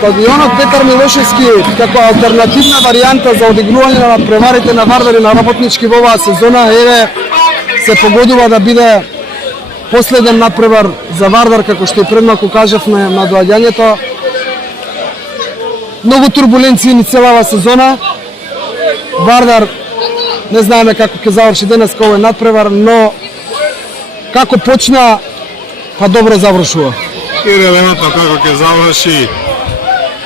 Стадионот Петар Милошевски како алтернативна варијанта за одигрување на преварите на Вардар и на Работнички во оваа сезона се погодува да биде последен надпревар за Вардар, како што и предмалку кажавме на доаѓањето. Многу турбуленции ни целава сезона. Вардар не знаеме како ќе заврши денес овој надпревар, но како почна, па добро завршува. И релевантно како ќе заврши.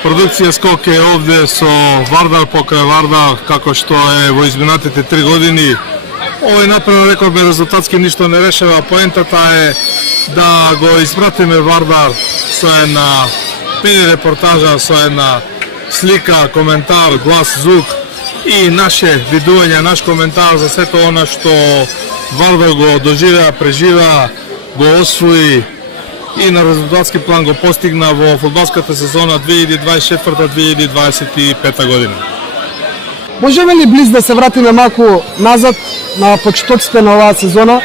Продукција Скок е овде со Вардар покрај Вардар, како што е во изминатите 3 години. Овој напред рекорд резултатски ништо не решава. Поентата е да го испратиме Вардар со една мини репортажа, со една слика, коментар, глас, звук и наше видување, наш коментар за сето она што Вардар го доживеа, преживеа, го освои и на резултатски план го постигна во фудбалската сезона 2024-2025 година. Можеме ли близ да се вратиме малку назад на почетоците на оваа сезона,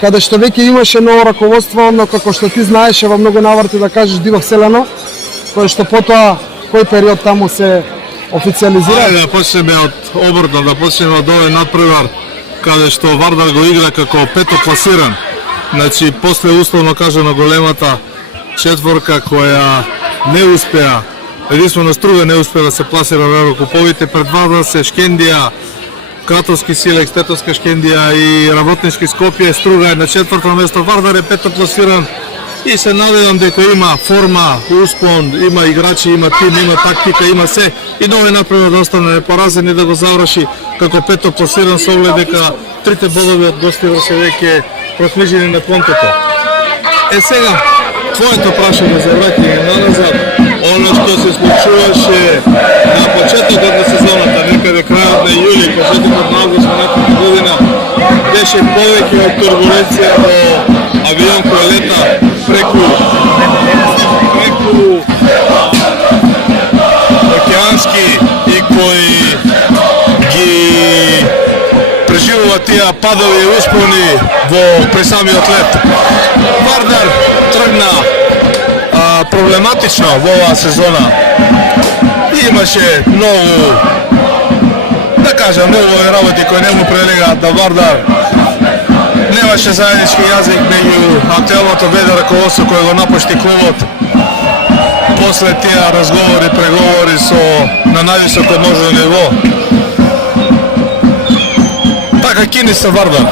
каде што веќе имаше ново раководство, но како што ти знаеше во многу наврати да кажеш Диво Вселено, кој што потоа кој период таму се официализира? Да почнеме од обртно, да почнеме од овој надпревар, каде што Вардар го игра како пето класиран. Значи, после условно кажано големата четворка која не успеа, единствено Струга не успеа да се пласира во Еврокуповите, пред Вардар се Шкендија, Кратовски Силекс, Тетовска Шкендија и Работнички Скопје. Струга е на четврто место, Вардар е пето пласиран и се надевам дека има форма, успон, има играчи, има тим, има тактика, има се и нови напред да остане непоразен и да го заврши како пето пласиран со оглед дека трите бодови од гостивор се веќе прокнижени на контото. Сега, твоето прашање за враќање назад, оно што се случуваше на почетокот на сезоната, некаде крајот на јули, почетокот на август минатата година, беше повеќе од турбуленција во авион кој лета преку океански и кој ги преживува тие падови и успони при самиот лет. Вардар тргна проблематично во оваа сезона. Имаше многу, да кажам, многу работи кои не му прилегаат на Вардар. Немаше заеднички јазик меѓу актуелното ВД раководство кој го напушти клубот. После тие разговори, преговори на највисоко можно ниво. Така кини се Вардар.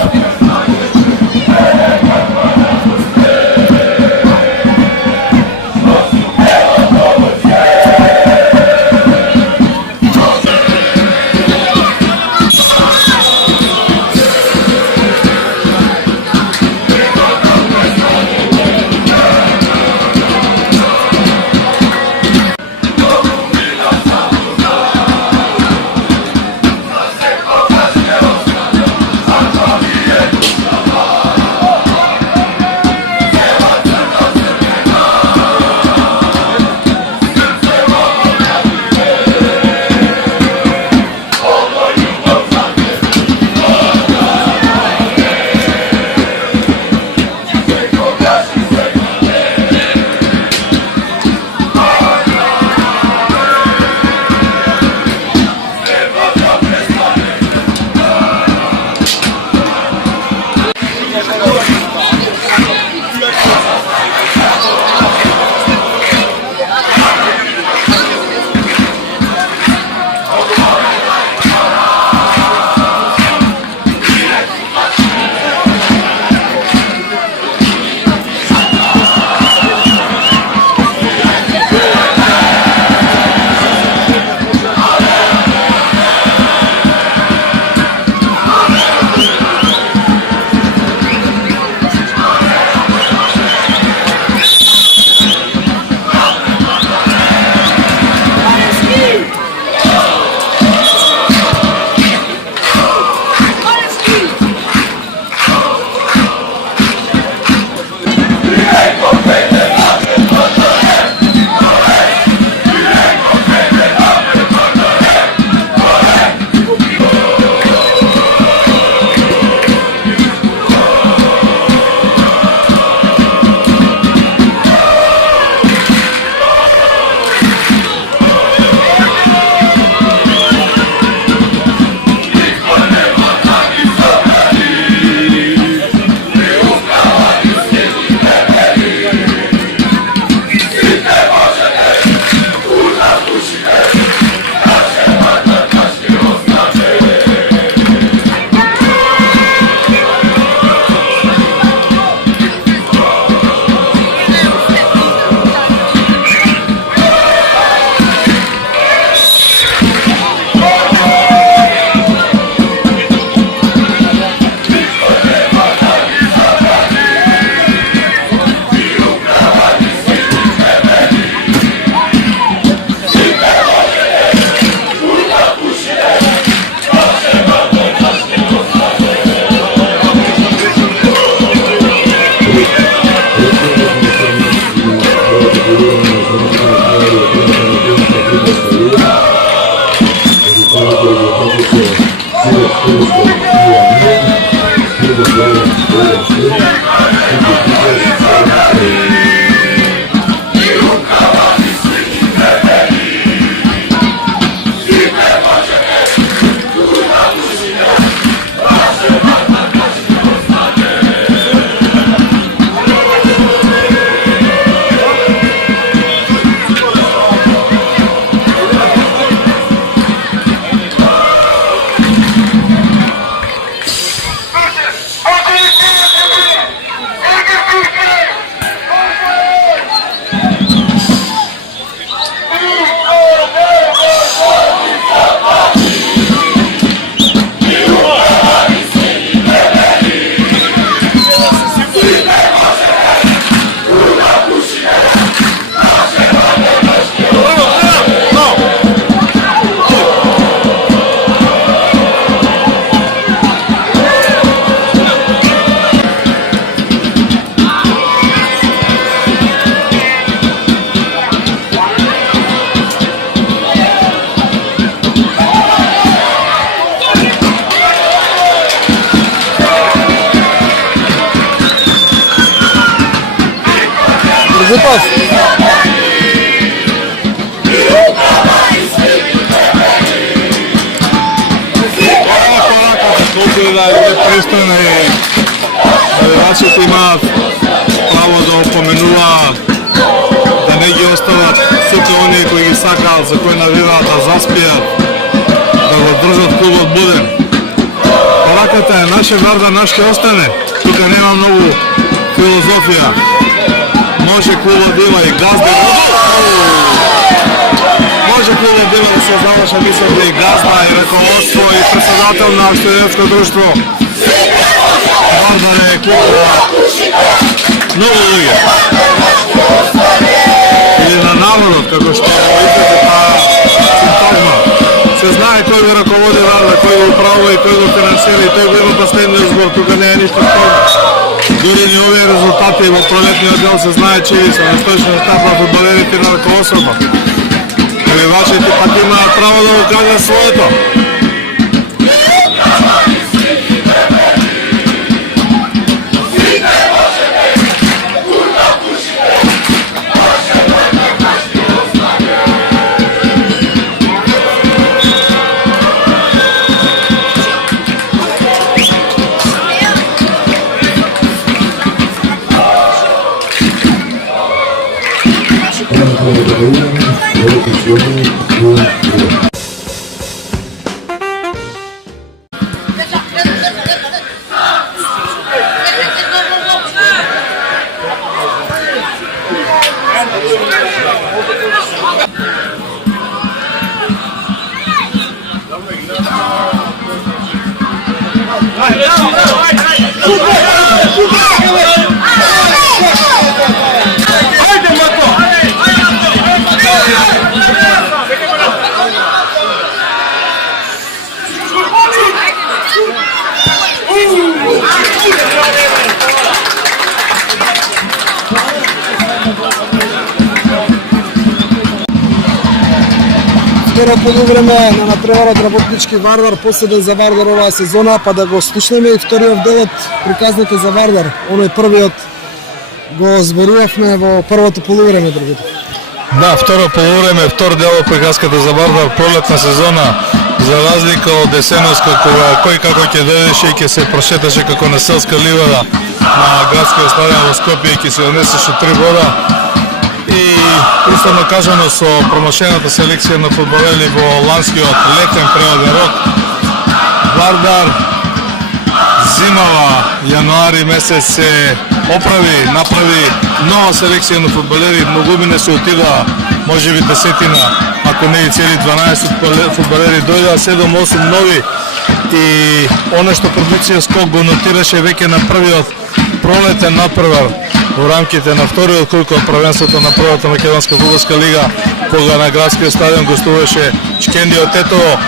Готов. Пристойно и навивачите имаат право да опоменуваат, да не ги остават сите оние кои ги сакаат, за кои навиваат да заспијат, да го држат клубот буден. Пораката е наше Вардар, наш ќе остане. Тука нема многу филозофија. Може клубот да има и газда. Може клубот да има да се заврша, мислам да и газда, и раководство, и председател на студентско друштво. Вардар е клуб на многу луѓе. Или на народот, како што излезе таа синтагма. Се знае кој го раководи Вардар, кој го управува и кој го финансира, и тој го има последниот збор, тука не е ништо спорно. Дури ни овие резултати во пролетниот дел се знае че и се настојчен етап на фудбалерите на раководството. Навивачите пак имаат право да го кажат своето. Второ полувреме на натпреварот работнички Вардар, последен за Вардар оваа сезона, па да го слушнеме и вториот дел од приказните за Вардар. Оној првиот го зборувавме во првото полувреме, другото. Да, второ полувреме, втор дел од приказката за Вардар, пролетна сезона, за разлика од есеноска, кога кој како ќе дојдеше и ќе се прошеташе како на селска ливада на градскиот стадион во Скопје и ќе се донесеше 3 бода. И исторно кажано со промошената селекција на фудбалери во ланскиот летен преводен рок, Вардар зимава јануари месец се направи нова селекција на фудбалери, многумина се отидаа, можеби десетина, ако не и цели 12 фудбалери дојдаа, 7-8 нови, и оно што продукција Скок го нотираше веќе на првиот пролетен натпревар во рамките на вториот круг од првенството на првата македонска фудбалска лига, кога на градскиот стадион гостуваше Чкендио Тетово.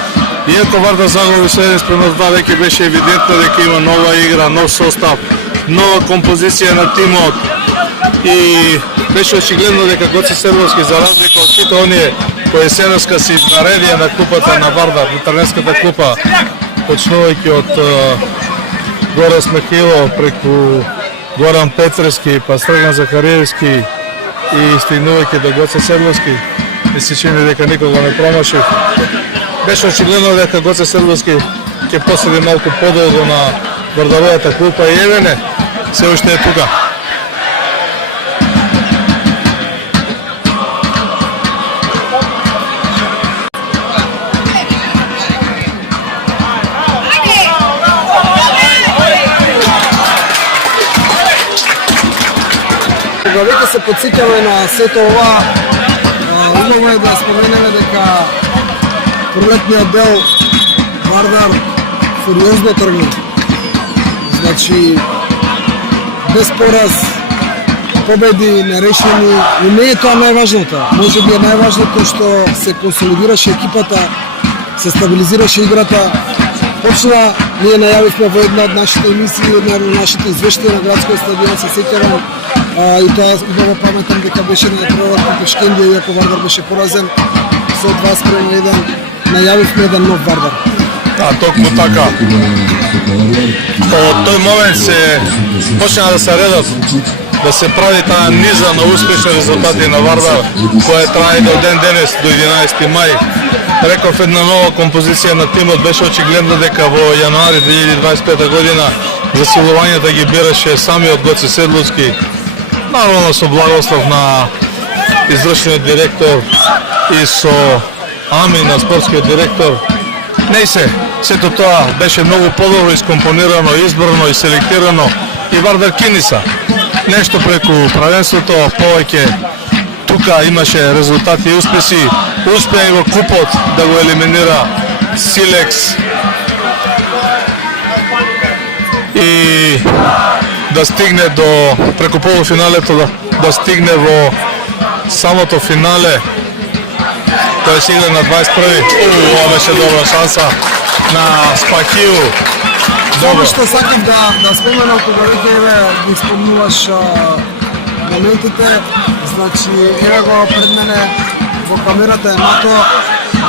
Иако Вардар загуби следен спрема два, веќе беше евидентно дека има нова игра, нов состав, нова композиција на тимот, и беше очигледно дека Гоце Сербовски, за разлика од сите оние кој седоска си наредија на купата на Вардар, на тренерската купа, почнувајќи од Горе Смехило преку Горан Петрески, па Стрган Захариевски и стигнувајќи до Гоце Седловски, ми се чини дека никога не промашив. Беше очигледно дека Гоце Седловски ќе поседи малку подолго на Вардаровата клупа и евене, се уште е тука. Кога веќе се подсеќаме на сето ова, убаво е да споменеме дека пролетниот дел Вардар фуриозно тргна. Значи, без пораз, победи, нерешени, и не е тоа најважното. Може би е најважното што се консолидираше екипата, се стабилизираше играта. Почна, ние најавивме во една од нашите емисии, една од нашите извештаи на градскиот стадион, се сеќавам, и тоа убаво паметам дека беше на првот против Шкендија, иако Вардар беше поразен со 2:1, најавивме еден нов Вардар. Токму така. Од тој момент се почна да се редат, да се прави таа низа на успешни резултати на Вардар, која трае до ден денес, до 11 мај. Реков, една нова композиција на тимот, беше очигледно дека во јануари 2025 година засилувањето ги бираше самиот Гоце Седловски, наволно со благослов на извршниот директор и со ами на спортскиот директор. Не се, сето тоа беше многу подобро искомпонирано, избрано и селектирано и Вардар киниса. Нешто преку правенството, повеќе тука имаше резултати и успеси. Успеа и во купот да го елиминира Силекс и да стигне до преку полуфиналето, да стигне во самото финале. Тој се игра на 21. Ова беше добра шанса на Спахил. Само што сакам да споменам кога веќе ги спомнуваш моментите, значи еве го пред мене во камерата е Мато,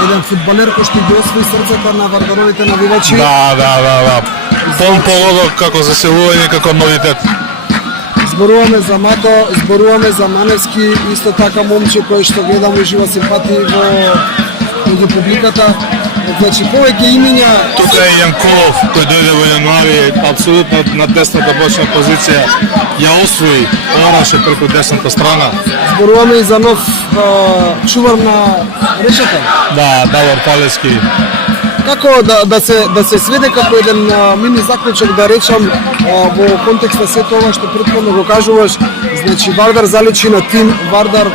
еден фудбалер кој што ги освои срцата на вардаровите навивачи. Да. Пол погодок како заселување, како новитет. Зборуваме за Мато, зборуваме за Маневски, исто така момче кој што гледам ужива симпатии меѓу публиката. Значи повеќе имиња. Тука е Јанкулов кој дојде во јануари, апсолутно на десната бочна позиција, ја освои, ораше преку десната страна. Зборуваме и за нов чувар на решата. Да, Давор Палески. Како да се сведе како еден мини заклучок да речам во контекст на сето ова што претходно го кажуваш, значи Вардар заличи на тим, Вардар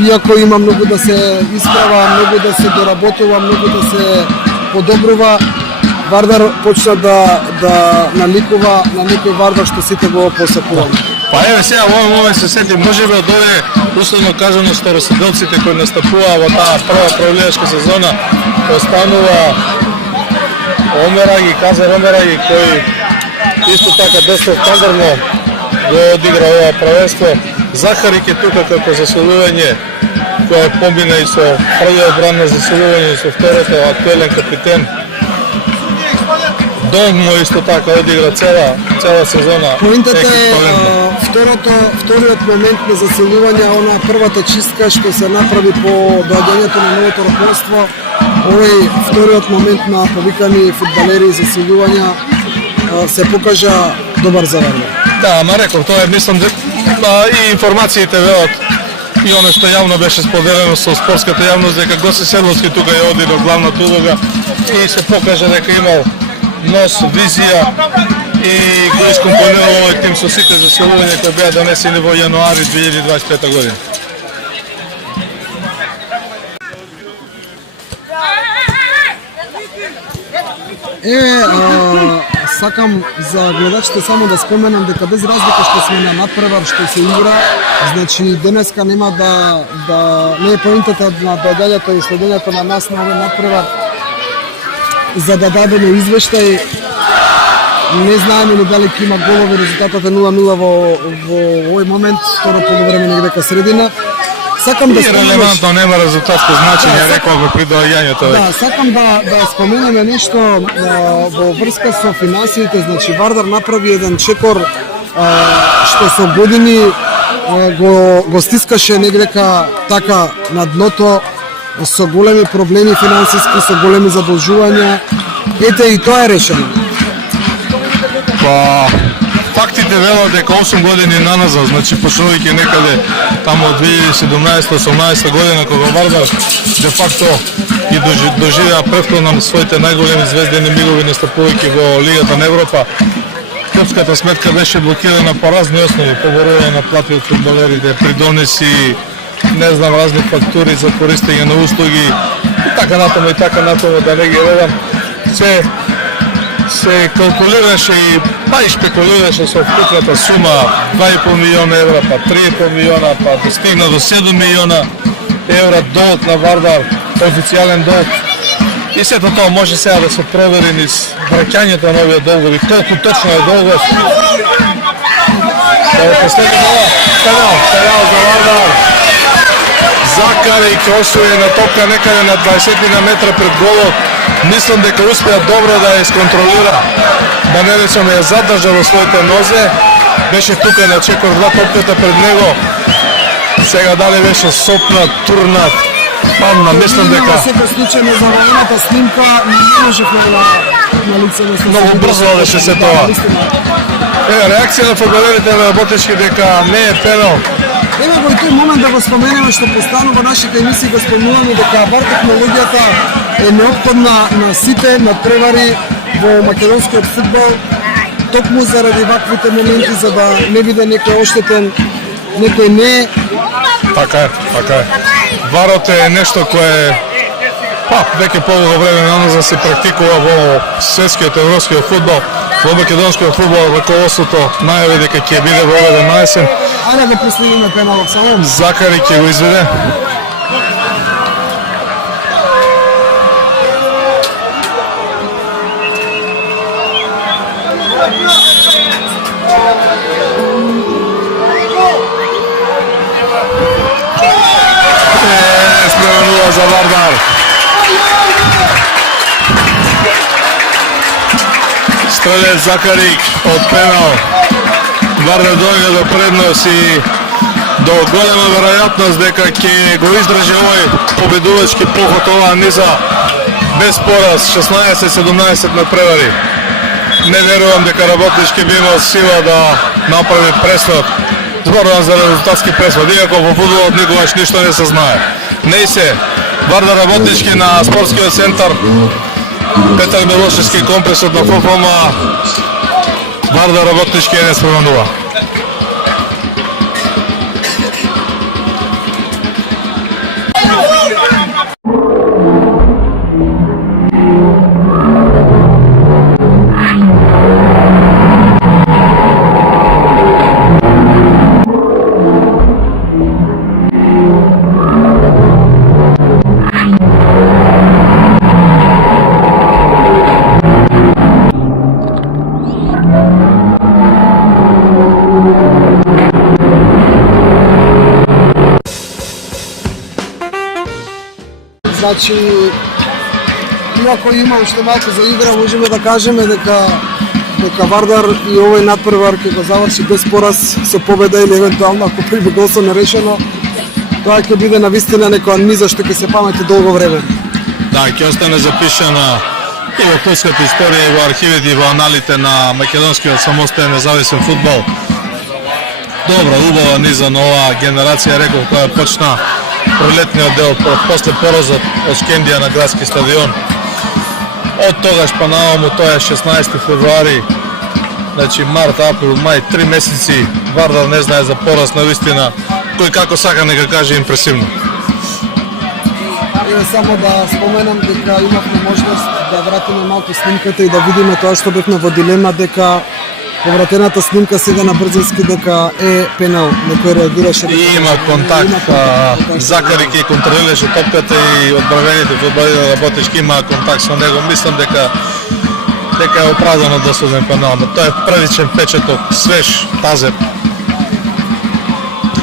иако има многу да се исправа, многу да се доработува, многу да се подобрува, Вардар почна да наликува на некој Вардар што сите го посакуваме. Па еве сега во овој момент се сети, можеби од овие условно кажано староседелците кои настапуваа во таа прва правилешка сезона, останува Омераги, Казар Омераги, кој исто така доста стандардно го одигра ова правенство. Захарик е тука како заселување, кој помина и со првиот бран на заселување, со второто актуелен капитен. Донмо исто така одигра цела сезона. Поинтата е вториот момент на заселување, она првата чистка што се направи по доаѓањето на новото раководство. Овој вториот момент на повикани фудбалери и заселувања се покажа добар за Вардар. Да, ама реков, тоа е, мислам, и информациите велат и оно што јавно беше споделено со спортската јавност дека Гоце Седловски тука ја оди до главната улога и се покажа дека имал нос, визија и го искомпонира овој тим со сите заселувања кои беа донесени во јануари 2025 година. Сакам за гледачите само да споменам дека без разлика што сме на надпревар што се игра, значи денеска нема не е поинтата на доаѓањето и следењето на нас на овој надпревар за да дадеме извештај. Не знаеме ли дали ќе има голови, резултатот е 0-0 во овој момент, второ полувреме негде ка средина. Сакам да И релевантно нема резултатско значење, рекол го при доаѓањето. Да, сакам да споменеме нешто во врска со финансиите. Значи Вардар направи еден чекор што со години го стискаше негдека така на дното, со големи проблеми финансиски, со големи задолжувања. Ете и тоа е решено. Па фактите велат дека 8 години наназад, значи почнувајќи некаде таму од 2017-18 година кога Вардар де факто и доживеа претходно своите најголеми звездени мигови настапувајќи во Лигата на Европа. Клубската сметка беше блокирана по разни основи, поборување на плати од фудбалерите, придонеси, не знам, разни фактури за користење на услуги и така натаму, да не ги редам. Се калкулираше и па и шпекулираше со вкупната сума 2,5 милиона евра, па 3,5 милиона, па достигна до 7 милиона евра долг на Вардар, официјален долг. И сето тоа може сега да се провери низ враќањето на овие долгови, колку точно е долгот. Последно пенал за Вардар. Закари Кросове на топка некаде на 20 метра пред голот. Мислам дека успеа добро да ја исконтролира. Да не речем ја задржа во своите нозе. Беше тука на чекор 2 топката пред него. Сега дали беше сопнат, турнат. Памна, мислам дека... Во секој случај незаволената снимка не можевме на лице да се... Многу брзо одеше се тоа. Реакција на фудбалерите на Работечки дека не е пенал. Ева во тој момент да го споменеме што постојано во нашите емисии го спомнуваме дека бар технологијата е неопходна на сите надпревари во македонскиот фудбал, токму заради ваквите моменти за да не биде некој оштетен, некој не. Така е. Варот е нешто кое веќе полго време наназад се практикува во светскиот европскиот фудбал, во македонскиот фудбал, раководството најави дека ќе биде воведен на есен. Ајде да проследиме пеналот само. Закари ќе го изведе. За Вардар. Стрелец Закари од пенал. Вардар дојде до предност и до голема веројатност дека ќе го издржи овој победувачки поход, оваа низа без пораз, 16-17 на превари. Не верувам дека Работнички би имал сила да направи пресвод. Зборувам за резултатски пресвод, иако во фудбалот никогаш ништо не се знае. Не се, Вардар Работнички на спортскиот центар Петар Милошевски комплексот на ФФМ. Вардар Работнички не спременува. Значи, иако има уште малку за игра, можеме да кажеме дека Вардар и овој надпревар ќе го заврши без пораз со победа или евентуално ако прибегол со нерешено, тоа ќе биде навистина некоја низа што ќе се памети долго време. Да, ќе остане запишана и во клубската историја, и во архивите, и во аналите на македонскиот самостоен независен фудбал. Добра, убава низа на оваа генерација, реков, која почна пролетниот дел после поразот од Скендија на градски стадион. Од тогаш па наому, тоа е 16 февруари, значи март, април, мај, 3 месеци Вардар не знае за пораз, на вистина, кој како сака нека каже импресивно. Само да споменам дека имавме можност да вратиме малку снимката и да видиме тоа што бевме во дилема дека повратената снимка сега на брзински дека е пенал, некој реагираше дека има контакт, Закари ќе контролираше топката и одбравените фудбалери на Работечки има контакт со него. Мислам дека е оправдано досуден пенал, но тоа е првичен печаток, свеж, тазеп.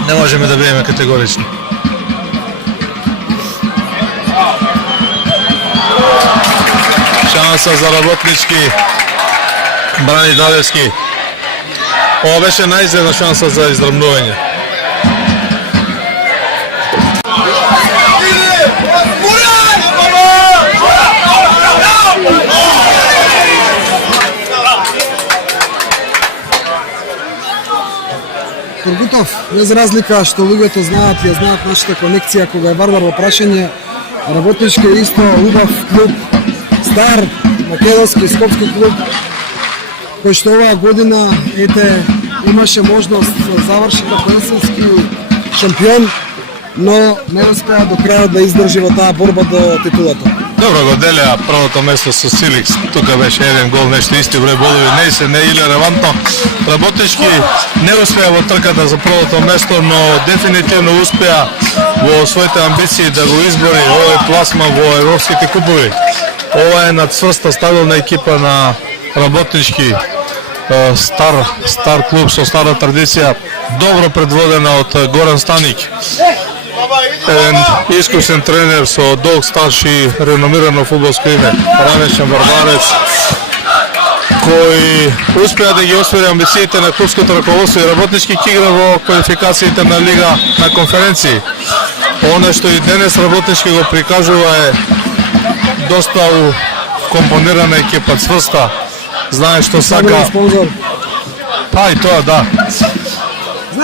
Не можеме да бидеме категорични. шанса за Работнички. Брани Далевски. Ова беше најизгледна шанса за изравнување. Тургутов, без разлика што луѓето знаат, ја знаат нашата конекција кога е Вардар во прашање. Работнички е исто убав клуб, стар македонски скопски клуб, кој што оваа година имаше можност да заврши како есенски шампион, но не успеа до крајот да издржи во таа борба до титулата. Добро го делеа првото место со Силикс, тука беше еден гол, нешто исти број бодови, не е релевантно. Работнички не успеа во трката за првото место, но дефинитивно успеа во своите амбиции да го избори овој пласман во европските купови. Ова е надцврста стабилна екипа на Работнички, стар клуб со стара традиција, добро предводена од Горан Станик. Еден искусен тренер со долг стаж и реномирано фудбалско име, ранешен варварец, кој успеа да ги освари амбициите на клубското раководство и Работнички ќе игра во квалификациите на Лига на конференции. Оно што и денес Работнички го прикажува е доста компонирана екипа, цврста, знае што сака. Па и тоа, да.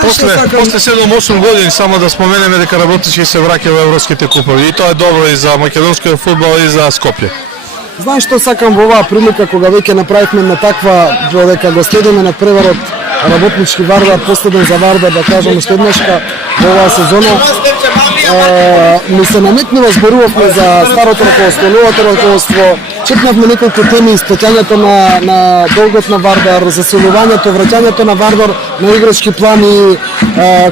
После 7-8 години само да споменеме дека Работнички се враќа во европските купови и тоа е добро и за македонскиот фудбал и за Скопје. Знаеш што сакам во оваа прилика кога веќе направивме на таква дека го следиме на преварот Работнички Вардар, последен за Вардар да кажам уште еднашка во оваа сезона. Ми се наметнува, зборувавме за старото раководство, новото раководство, чепнавме неколку теми, исплаќањето на долгот на Вардар, заселувањето, враќањето на Вардар на играчки план и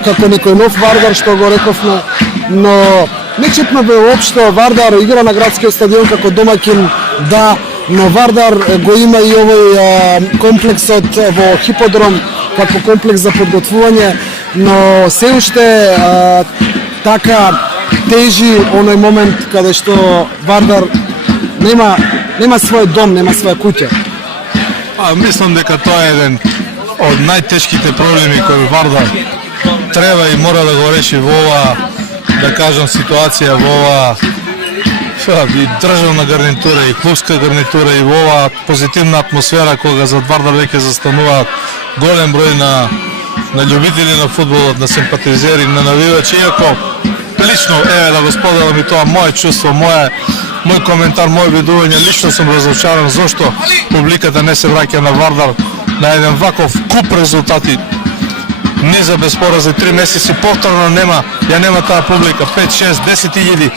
како некој нов Вардар што го рековме, но не чепнавме уопшто. Вардар игра на градскиот стадион како домаќин, да, но Вардар го има и овој комплексот во Хиподром како комплекс за подготвување, но се уште така тежи оној момент каде што Вардар нема свој дом, нема своја куќа. Мислам дека тоа е еден од најтешките проблеми кои Вардар треба и мора да го реши во ова, да кажам, ситуација, во ова и државна гарнитура и клубска гарнитура и во ова позитивна атмосфера кога зад Вардар веќе застануваат голем број на љубители на фудбалот, на симпатизери, на навивачи, иако лично, да го споделам и тоа моје чувство, мој коментар, моје видување, лично сум разочаран зашто публиката не се враќа на Вардар на еден ваков куп резултати. Не за безпоразни 3 месеци повторно нема таа публика, 5, 6, 10 илјади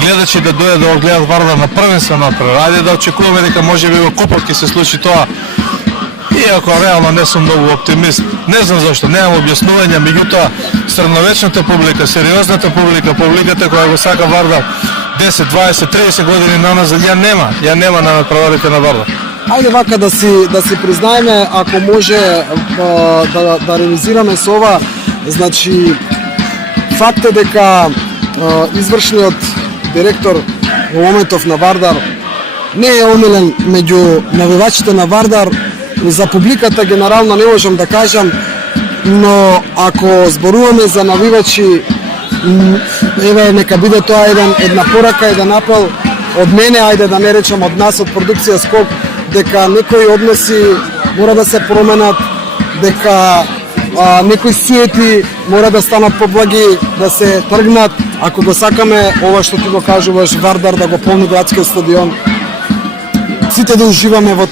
гледачи да дојдат да гледат Вардар на првенствен напред. Ајде да очекуваме дека можеби во купот ќе се случи тоа. Иако реално не сум многу оптимист, не знам зашто, немам објаснување, меѓутоа средновечната публика, сериозната публика, публиката која го сака Вардар 10, 20, 30 години наназад, ја нема на надпреварите на Вардар. Ајде вака да си признаеме, ако може да ревизираме со ова, значи факт е дека извршниот директор во моментов на Вардар не е омилен меѓу навивачите на Вардар. За публиката генерално не можам да кажам, но ако зборуваме за навивачи, еве нека биде тоа една порака, еден апел од мене, ајде да не речам од нас, од продукција Скоп, дека некои односи мора да се променат, дека некои сиети мора да станат поблаги, да се тргнат, ако го сакаме ова што ти го кажуваш, Вардар да го полни градскиот стадион, сите да уживаме во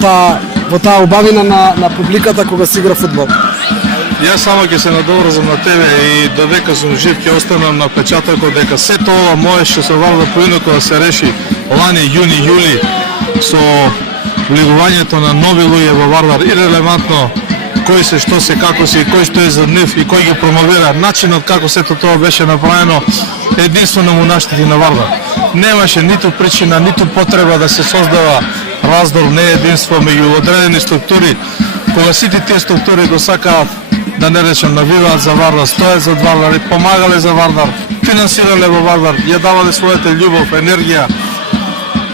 таа убавина на публиката кога се игра фудбал. Јас само ќе се надоврзам на тебе и додека сум жив ќе останам на печатокот дека сето ова можеше со Вардар поинаку да се реши лани, јуни, јули со влегувањето на нови луѓе во Вардар, ирелевантно кој се, што се, како се и кој што е за нив и кој ги промовира. Начинот како сето тоа беше направено единствено му наштети на Вардар. Немаше ниту причина, ниту потреба да се создава раздор, не единство меѓу одредени структури, кога сите тие структури го сакаат, да не речем, навиваат за Вардар, стоят за Вардар и помагале за Вардар, финансирале во Вардар, ја давале својата љубов, енергија.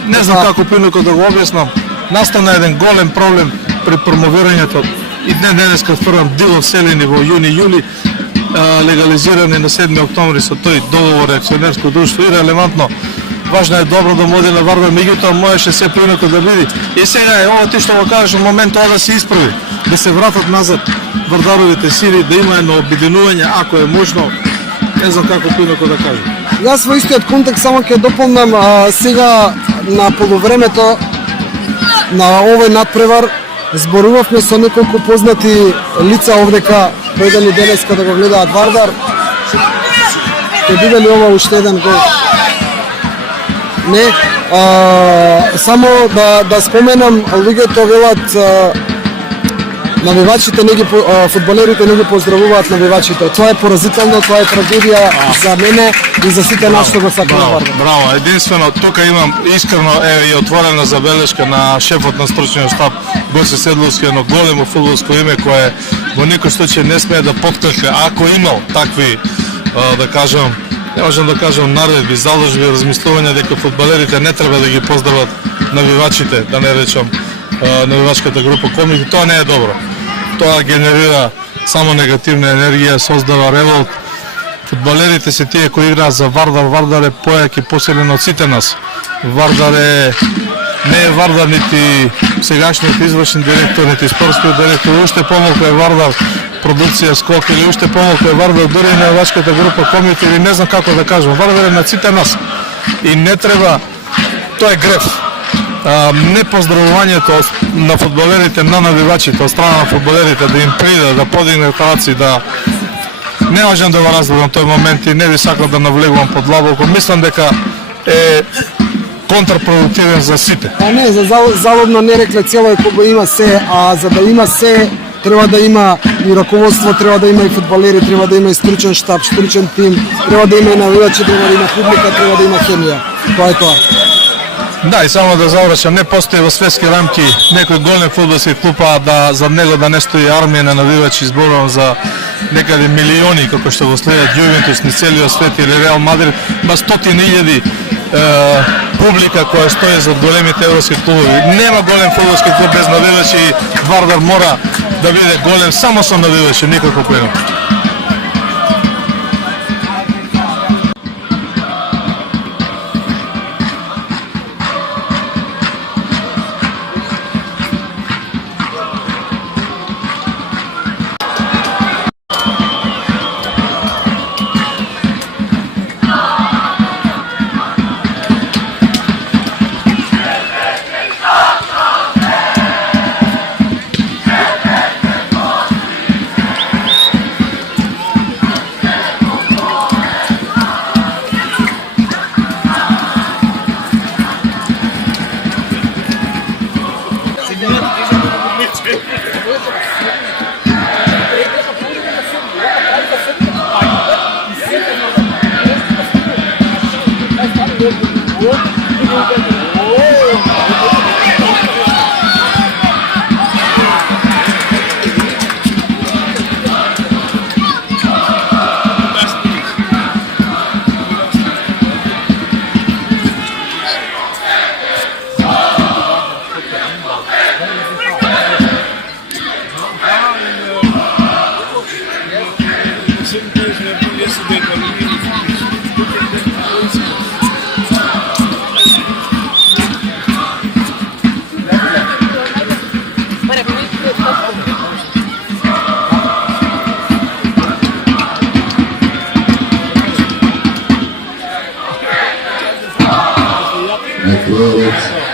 Не знам како поинаку да го објаснам, настана еден голем проблем при промовирањето и денеска стварам дел селени во јуни-јули, легализирани на 7 октомври со тој договор акционерско друштво и релевантно. Важно е добро да моде на Вардар, меѓутоа можеше се принато да биде. И сега е ово ти што го кажеш, момент тоа да се исправи, да се вратат назад Вардаровите сили, да има едно обединување, ако е можно, не знам како принако да кажам. Јас во истиот контекст само ќе дополнам сега на полувремето на овој надпревар зборувавме со неколку познати лица овдека, дојдени денеска да го гледаат Вардар. Ќе биде ли ова уште еден гол? Не, само да споменам, луѓето велат навивачите не ги фудбалерите не ги поздравуваат навивачите. Тоа е поразително, тоа е трагедија за мене и за сите нас што го сакаме Вардар. Браво, единствено тука имам искрено и отворена забелешка на шефот на стручниот штаб Гоце Седловски, едно големо фудбалско име кое во никој случај не смее да поткрка, ако имал такви да кажам, не можам да кажам наредби, заложби, размислувања дека фудбалерите не треба да ги поздрават навивачите, да не речам навивачката група Комик, тоа не е добро. Тоа генерира само негативна енергија, создава револт. Фудбалерите се тие кои играат за Вардар. Вардар е појак и посилен од сите нас. Вардар не е Вардар нити сегашниот извршен директор, нити спортскиот директор, уште помалку е Вардар продукција Скок или уште помалку е Вардар дури и навивачката група Комит или не знам како да кажам. Вардар е на сите нас и не треба, тоа е греф. Не поздравувањето на фудбалерите, на навивачите, од страна на фудбалерите, да им прида, да подигнат раци, да не можам да го разберам тој момент и не би сакал да навлегувам подлабоко. Мислам дека е контрпродуктивен за сите. Не, за залобно не рекле цело кога има се, а за да има се треба да има и раководство, треба да има и фудбалери, треба да има и стручен штаб, стручен тим, треба да има и навивачи, треба да има публика, треба да има хемија. Тоа е тоа. Да, и само да завршам, не постои во светски рамки некој голем фудбалски клуб, а да за него да не стои армија на навивачи, зборувам за некаде милиони, како што го следат Јувентус, ни целиот свет или Реал Мадрид, ба стотини илјади публика која стои за големите европски клубови. Нема голем фудбалски клуб без навивачи и Вардар мора да биде голем само со навивачи, никако поинаку.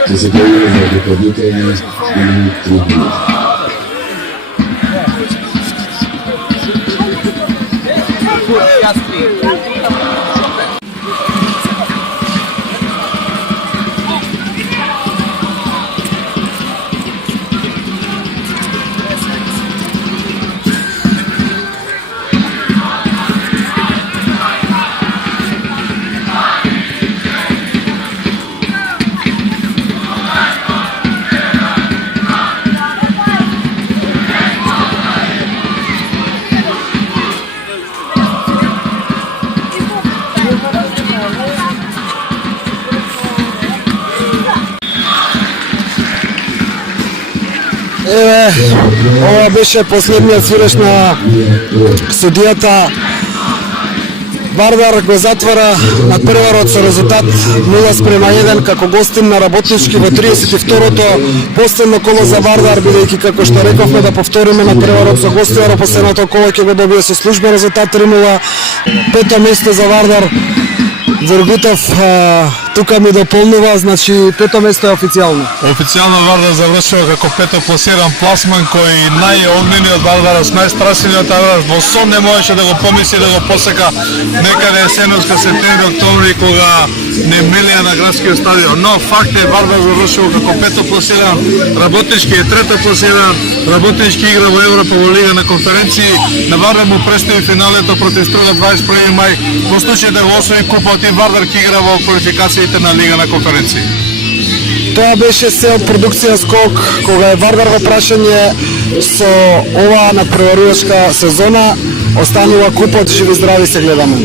Che si prendono le cadute in tribuna. Еве, ова беше последниот свиреш на судијата. Вардар го затвара на преварот со резултат 0:1 како гостин на Работнички во 32-то последно коло за Вардар, бидејќи како што рековме да повториме на преварот со гостиваро последното коло ќе го добие со службен резултат 3:0. Пето место за Вардар. Вергутов тука ми дополнува, значи пето место е официјално. Официјално Вардар завршува како пето пласиран пласман кој најогнениот Вардар, најстрасниот Вардар во сон не можеше да го помисли да го посека некаде есеновска септември, октомври кога не мелија на градскиот стадион. Но факт е Вардар завршува како пето пласиран, Работнички е трето пласиран, Работнички игра во Европа во Лига на конференции, на Вардар му предстои финалето против Струга 21 мај, во случај да го освои купот и Вардар ќе игра во квалификациите на Лига на конференции. Тоа беше се од продукција Скок, кога е Вардар во прашање со оваа надпреварувачка сезона, останува купот, живи здрави се гледаме.